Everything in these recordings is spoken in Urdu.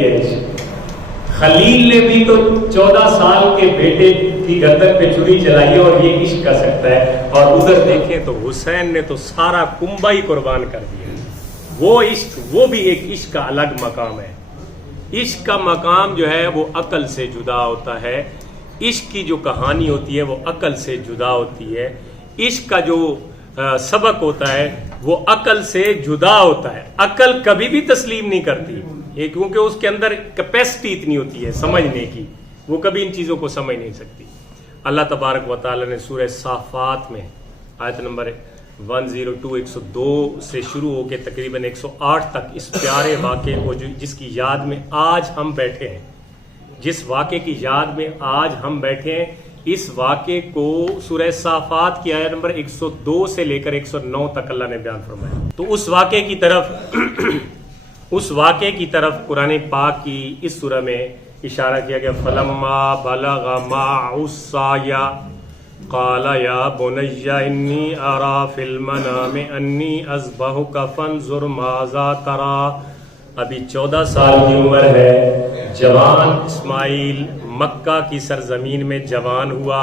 یہ ہے عشق. خلیل نے بھی تو 14 سال کے بیٹے کی گردن پہ چھری چلائی اور یہ عشق کر سکتا ہے. اور ادھر دیکھیں تو حسین نے تو سارا کنبہ ہی قربان کر دیا. وہ عشق, وہ بھی ایک عشق کا الگ مقام ہے. عشق کا مقام جو ہے وہ عقل سے جدا ہوتا ہے. عشق کی جو کہانی ہوتی ہے وہ عقل سے جدا ہوتی ہے. عشق کا جو سبق ہوتا ہے وہ عقل سے جدا ہوتا ہے. عقل کبھی بھی تسلیم نہیں کرتی کیونکہ اس کے اندر کیپیسٹی اتنی ہوتی ہے سمجھنے کی, وہ کبھی ان چیزوں کو سمجھ نہیں سکتی. اللہ تبارک و تعالی نے سورہ صافات میں آیت نمبر 102 102 سے شروع ہو کے تقریباً 108 تک اس پیارے واقعے کو جس کی یاد میں آج ہم بیٹھے ہیں, جس واقعے کی یاد میں آج ہم بیٹھے ہیں, اس واقعے کو سورہ صافات کی آیت نمبر 102 سے لے کر 109 تک اللہ نے بیان فرمایا. تو اس واقعے کی طرف قرآن پاک کی اس سورہ میں اشارہ کیا گیا. فلما بلغ معه السعي قال يا بني إني أرى في المنام أني أذبحك فانظر ماذا ترى. ابھی 14 سال کی عمر ہے, جوان اسماعیل مکہ کی سرزمین میں جوان ہوا.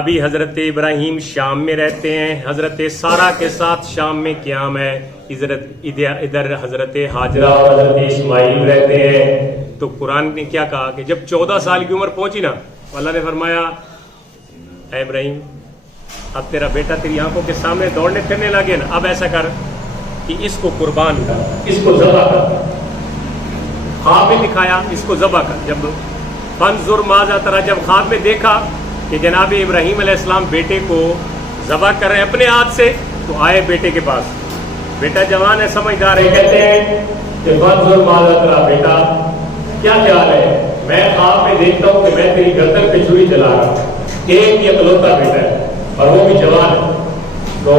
ابھی حضرت ابراہیم شام میں رہتے ہیں, حضرت سارہ کے ساتھ شام میں قیام ہے, ادھر حضرت حاجرہ اور حضرت اسماعیل رہتے ہیں. تو قرآن نے کیا کہا کہ جب 14 سال کی عمر پہنچی نا, اللہ نے فرمایا اے ابراہیم اب تیرا بیٹا تیری آنکھوں کے سامنے دوڑنے پھرنے لگے نا, اب ایسا کر کہ اس کو قربان کر, اس کو ذبح کر. خواب میں دکھایا اس کو ذبح کر. جب فانظر ماذا تری, جب خواب میں دیکھا کہ جناب ابراہیم علیہ السلام بیٹے کو ذبح کر رہے ہیں اپنے ہاتھ سے, تو آئے بیٹے کے پاس. بیٹا جوان ہے, سمجھدار ہے, کہتے ہیں کہ فانظر ماذا تری, بیٹا کیا خیال ہے؟ میں خواب میں دیکھتا ہوں کہ میں تیری گردن پہ چھری چلا رہا ہوں. ایک ہی اکلوتا بیٹا ہے اور وہ بھی جوان ہے, تو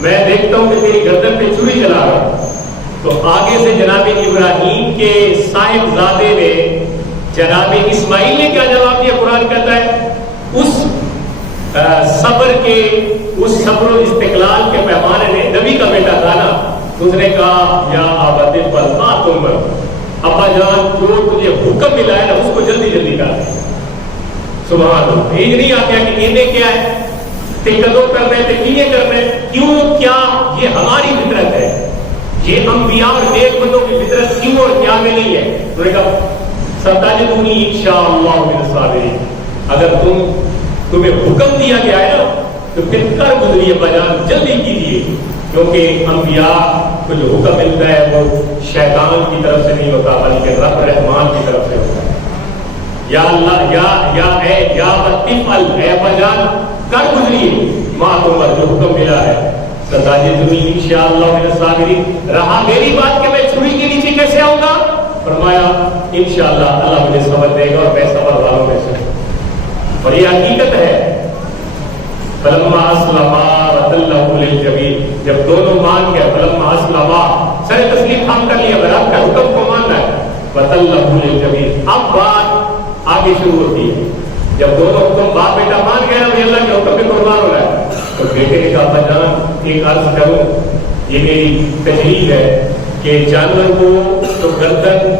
میں دیکھتا ہوں کہ تیری گردن پہ چھری چلا رہا ہوں. تو آگے سے جناب ابراہیم کے صاحبزادے نے جناب اسماعیل نے کیا جواب دیا؟ قرآن کہتا ہے اس صبر کے, اس صبر و استقلال کے پیمانے نے, نبی کا بیٹا تھا نا, اس نے کہا یا ابت فما تؤمر, ابا جان جو تجھے حکم ملا ہے نا اس کو جلدی جلدی کر. سبحان اللہ. یہ نہیں آ گیا کہ انہیں کیا ہے تے کدو کر رہے تھے, کیے کر رہے, کیوں, کیا یہ ہماری فطرت ہے, یہ انبیاء اور نیک بندوں کی فطرت کیوں اور کیا میں نہیں ہے. انہوں نے کہا ستجدونی انشاءاللہ من الصابرین, اگر تمہیں حکم دیا گیا ہے نا تو پھر کر گزریے بجان, جلدی کیجیے, کیونکہ انبیاء کو جو حکم ملتا ہے وہ شیطان کی طرف سے نہیں ہوتا بلکہ رب رحمان کی طرف سے ہوتا ہے. یا اللہ یا بطفل, اے بجان کر گزریے ماں تمہر جو حکم ملا ہے. ستجدونی انشاءاللہ من الصابرین. رہا میری بات کہ میں چھری کے نیچے کیسے آؤں گا, فرمایا انشاءاللہ اللہ مجھے صبر دے گا اور میں صبر والوں میں سے. اور یہ حقیقت ہے. فلما اسلما وتلہ للجبین, جب دونوں مان گئے, فلما اسلما سر تسلیم خام کر لیا, برات کا حکم کو ماننا ہے, وتلہ للجبین. اب بات آگے شروع ہوتی ہے. جب دونوں حکم باپ بیٹا مان گئے نا, اللہ کے حکم میں قربان ہو رہا ہے, تو بیٹے نے کہا بجان ایک عرض کروں, یہ میری تجریب ہے کہ جانور کو تو گردن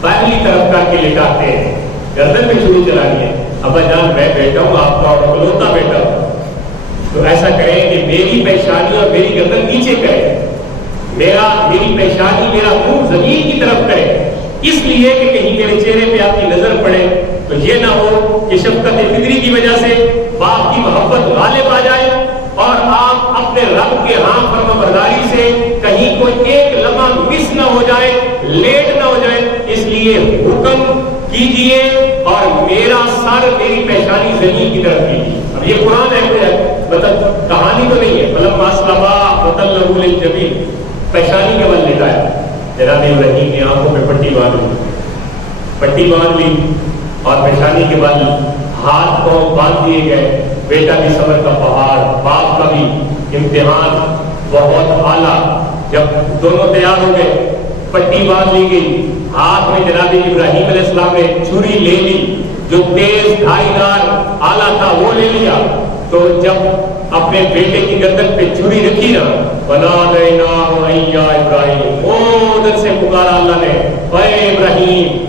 پہلی طرف کر کے لٹاتے ہیں, گردن پہ چھری چلانی ہے. ابا جان میں بیٹا ہوں, آپ کا اکلوتا بیٹا ہوں, تو ایسا کریں کہ میری پیشانی اور میری گردن نیچے کرے, میری پیشانی میرا منہ زمین کی طرف کرے, اس لیے کہ کہیں میرے چہرے پہ آپ کی نظر پڑے تو یہ نہ ہو کہ شفقت فطری کی وجہ سے باپ کی محبت غالب آ جائے اور آپ اپنے رب کے ہاں فرمانبرداری سے کہیں کوئی ایک لمحہ مس نہ ہو جائے, لیٹ نہ ہو جائے. اس لیے حکم کیجئے اور میرا سر میری پیشانی زمین کی طرف کیجیے. اب یہ قرآن ہے, مطلب کہانی تو نہیں ہے. فلما اسلما وتلہ للجبین, پیشانی کے بل لٹایا. جناب ابراہیم نے آنکھوں پہ پٹی باندھ لی اور پیشانی کے بل ہاتھ پاؤں باندھ دیے گئے. بیٹا بھی صبر کا پہاڑ, باپ کا بھی امتحان بہت اعلیٰ. جب دونوں تیار ہو گئے, پٹی باندھ لی گئی, ہاتھ میں جناب ابراہیم علیہ السلام نے چھری لے لی, جو تیز دھاریدار آلہ تھا وہ لے لیا. تو جب اپنے بیٹے کی گردن پہ چھری رکھی نا, بنا دینا یا ابراہیم, وہ ادھر سے پکارا اللہ نے, اے ابراہیم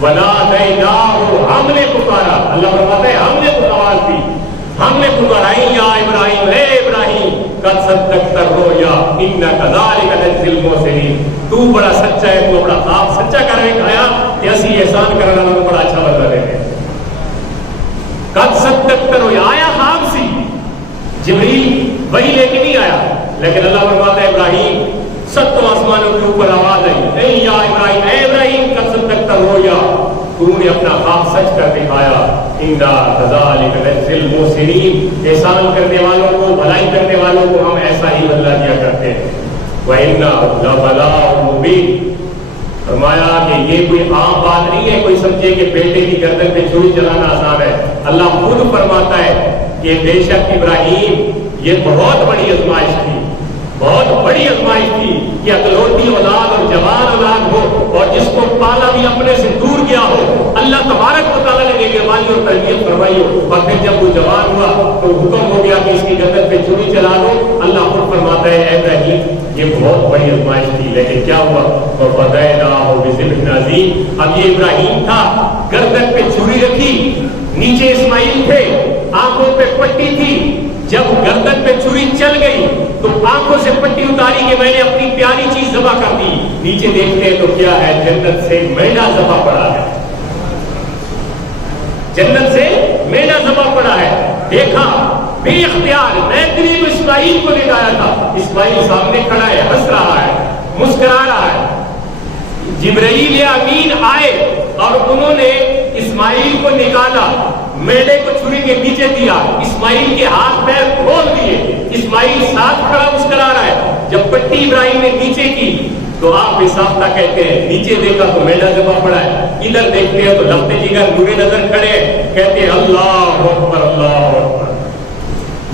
ونادیناہ، ہم نے پکارا، اللہ فرماتا ہے ہم نے آواز دی، ہم نے پکارا یا ابراہیم، اے ابراہیم قد صدقت الرؤیا انا کذالک نجزی المحسنین، تو بڑا سچا ہے، تو بڑا خواب سچا کر کے کھایا کہ اسی احسان کرنے والوں کو بڑا اچھا بدلہ دیں گے۔ قد صدقت الرؤیا، آیا خواب سی، جبریل وہی لے کے نہیں آیا، لیکن اللہ فرماتا ہے ابراہیم ستوں آسمانوں کے اوپر آواز آئی، اے یا ابراہیم، اے ابراہیم قد صدقت الرؤیا، تو نے اپنا خواب سچ کر دکھایا، انا کذالک نجزی المحسنین، احسان کرنے والوں کو، بھلائی کرنے والوں کو ہم ایسا ہی بدلہ دیا کرتے ہیں۔ وَإِنَّهُ لَبَلَاغٌ مُبِينٌ، فرمایا کہ یہ کوئی عام بات نہیں ہے کوئی سمجھے کہ بیٹے کی گردن پہ چھری چلانا آسان ہے۔ اللہ خود فرماتا ہے کہ بے شک ابراہیم یہ بہت بڑی آزمائش تھی، بہت بڑی آزمائش تھی کہ اکلوتی اولاد اور جوان اولاد ہو اور جس کو پالا بھی اپنے سے دور گیا ہو، اللہ تبارک و تعالیٰ نے نگہبانی اور تربیت فرمائی ہو، اور پھر جب وہ جوان ہوا تو حکم ہو گیا کہ اس کی گردن پہ چھری چلا دو۔ اللہ خود فرماتا ہے اے ابراہیم یہ بہت بڑی آزمائش تھی، لیکن کیا ہوا؟ وَفَدَيْنَاهُ بِذِبْحٍ عَظِيمٍ، اب یہ ابراہیم تھا، گردن پہ چھری رکھی، نیچے اسماعیل تھے، آنکھوں پہ پٹی تھی، جب گردن پہ چھری چل گئی تو آنکھوں سے پٹی اتاری کہ میں نے اپنی پیاری چیز ذبح کر دی، نیچے دیکھتے ہیں تو کیا ہے؟ جنت سے مینا ذبح پڑا ہے، جنت سے مینا ذبح پڑا ہے۔ دیکھا بے اختیار، میں قریب اسماعیل کو لگایا تھا، اسماعیل سامنے کھڑا ہے، ہنس رہا ہے، مسکرا رہا ہے۔ جبرائیل امین آئے اور انہوں نے اسماعیل کو نکالا، میلے کو چھری کے نیچے دیا، اسماعیل کے ہاتھ پیر کھول دیے، اسماعیل ساتھ کھڑا مسکرا رہا ہے۔ جب پٹی ابراہیم نے نیچے کی تو آپ بے ساختہ کہتے ہیں، نیچے دیکھا تو مینا ذبح پڑا ہے، ادھر دیکھتے ہیں تو لفتے جگر نورے نظر کھڑے ہیں، کہتے ہیں اللہ اکبر اللہ اکبر۔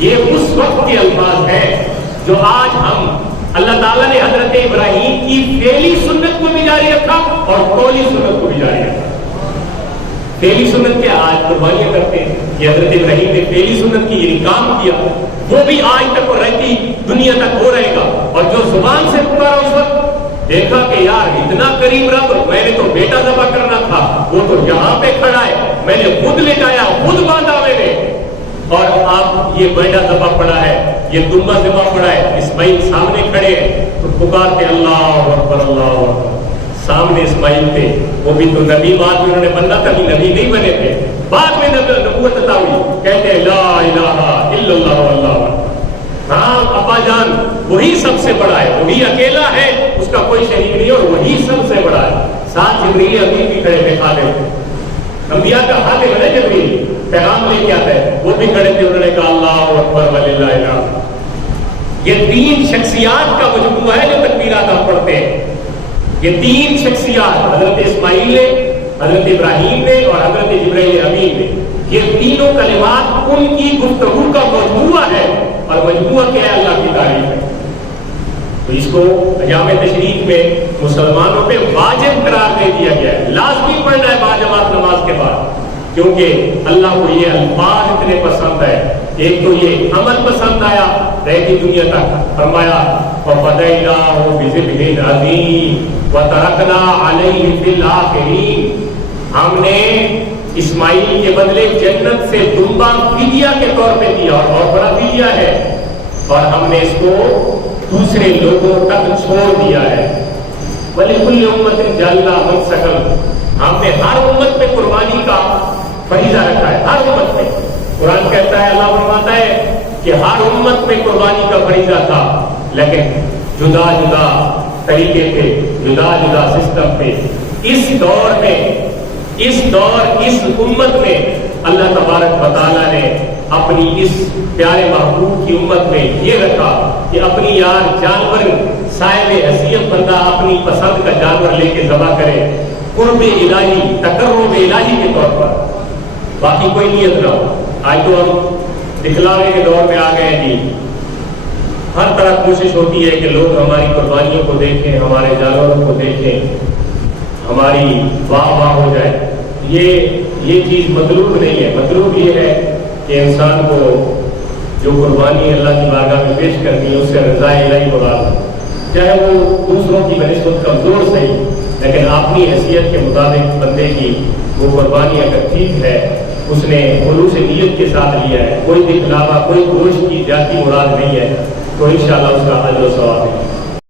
یہ اس وقت کے الفاظ ہیں جو آج ہم، اللہ تعالیٰ نے حضرت ابراہیم کی فعلی سنت کو بھی جاری رکھا اور قولی سنت کو بھی جاری رکھا۔ فعلی سنت کے آج قربانیاں کرتے ہیں کہ حضرت ابراہیم نے فعلی سنت کی یہ کام کیا، وہ بھی آج تک وہ رہتی دنیا تک ہو رہے گا۔ اور جو زبان سے پکارا اس وقت، دیکھا کہ یار اتنا قریب رب، میں نے تو بیٹا ذبح کرنا تھا، وہ تو یہاں پہ کھڑا ہے، میں نے خود لٹایا، خود باندھا میں نے، اور آپ یہ بیٹا ذبح پڑا ہے، یہ دمبا ذبح پڑا ہے، اسماعیل سامنے کھڑے ہیں تو پکارتے اللہ اکبر اللہ اکبر۔ سامنے اسماعیل تھے، وہ بھی تو نبی، بعد میں انہوں نے بننا تھا، نبی نہیں بنے تھے، بعد میں نبوت عطا ہوئی، کہتے ہیں لا الہ الا اللہ واللہ۔ ہاں ابا جان وہی سب سے بڑا ہے، وہی اکیلا ہے، اس کا کوئی شریک نہیں، اور وہی سب سے بڑا ہے۔ ساتھ جبریل امین بھی کھڑے تھے، خادم انبیاء کا خادم ہے جبریل، پیغام لے کے آتا ہے، وہ بھی کھڑے تھے، انہوں نے کہا اللہ اکبر وللہ الحمد۔ یہ تین شخصیات کا مجموعہ ہے جو تکبیرات ہم پڑھتے ہیں، یہ تین شخصیات، حضرت اسماعیل نے، حضرت ابراہیم نے اور حضرت جبرائیل امین نے، یہ تینوں کلمات ان کی گفتگو کا مجموعہ ہے، اور مجموعہ کیا ہے؟ اللہ کی تعریف ہے۔ تو اس کو ایام تشریق میں مسلمانوں پہ واجب قرار دے دیا گیا ہے، لازمی پڑھنا ہے باجماعت نماز کے بعد، کیونکہ اللہ کو یہ الفاظ اتنے پسند ہے۔ ایک تو یہ عمل پسند آیا رہتی دنیا تک، فرمایا وَفَدَيْنَاهُ بِذِبْحٍ عَظِيمٍ وَتَرَكْنَا عَلَيْهِ فِي الْآخِرِينَ، ہم نے اسماعیل کے بدلے جنت سے دمبا فدیہ کے طور پہ دیا، اور بہت بڑا فدیہ ہے، اور ہم نے اس کو دوسرے لوگوں تک چھوڑ دیا ہے۔ وَلِكُلِّ أُمَّةٍ جَعَلْنَا مَنسَكًا، ہم نے ہر امت پہ قربانی کا فریضہ رکھا ہے، ہر امت پہ۔ قرآن کہتا ہے، اللہ فرماتا ہے کہ ہر امت میں قربانی کا فریضہ تھا، لیکن جدا جدا طریقے پہ، جدا جدا سسٹم پہ۔ اس دور میں، اس امت میں اللہ تبارک و تعالیٰ نے اپنی اس پیارے محبوب کی امت میں یہ رکھا کہ اپنی یار جانور صاحب حیثیت بندہ اپنی پسند کا جانور لے کے ذبح کرے، قرب الہی، تقرب الہی کے طور پر، باقی کوئی نیت نہ ہو۔ آج تو ہم دکھلاوے کے دور میں آ گئے ہیں جی، ہر طرح کوشش ہوتی ہے کہ لوگ ہماری قربانیوں کو دیکھیں، ہمارے جانوروں کو دیکھیں، ہماری واہ واہ ہو جائے۔ یہ چیز مطلوب نہیں ہے۔ مطلوب یہ ہے کہ انسان کو جو قربانی اللہ کی بارگاہ میں پیش کرنی ہے، اس سے رضا الہی مراد، چاہے وہ دوسروں کی بنسبت کمزور صحیح، لیکن اپنی حیثیت کے مطابق بندے کی وہ قربانی اگر ٹھیک ہے، اس نے خلوص نیت کے ساتھ لیا ہے، کوئی دکھلاوا، کوئی گوشت کی ذاتی مراد نہیں ہے، تو انشاءاللہ اس کا اجر و ثواب ہے۔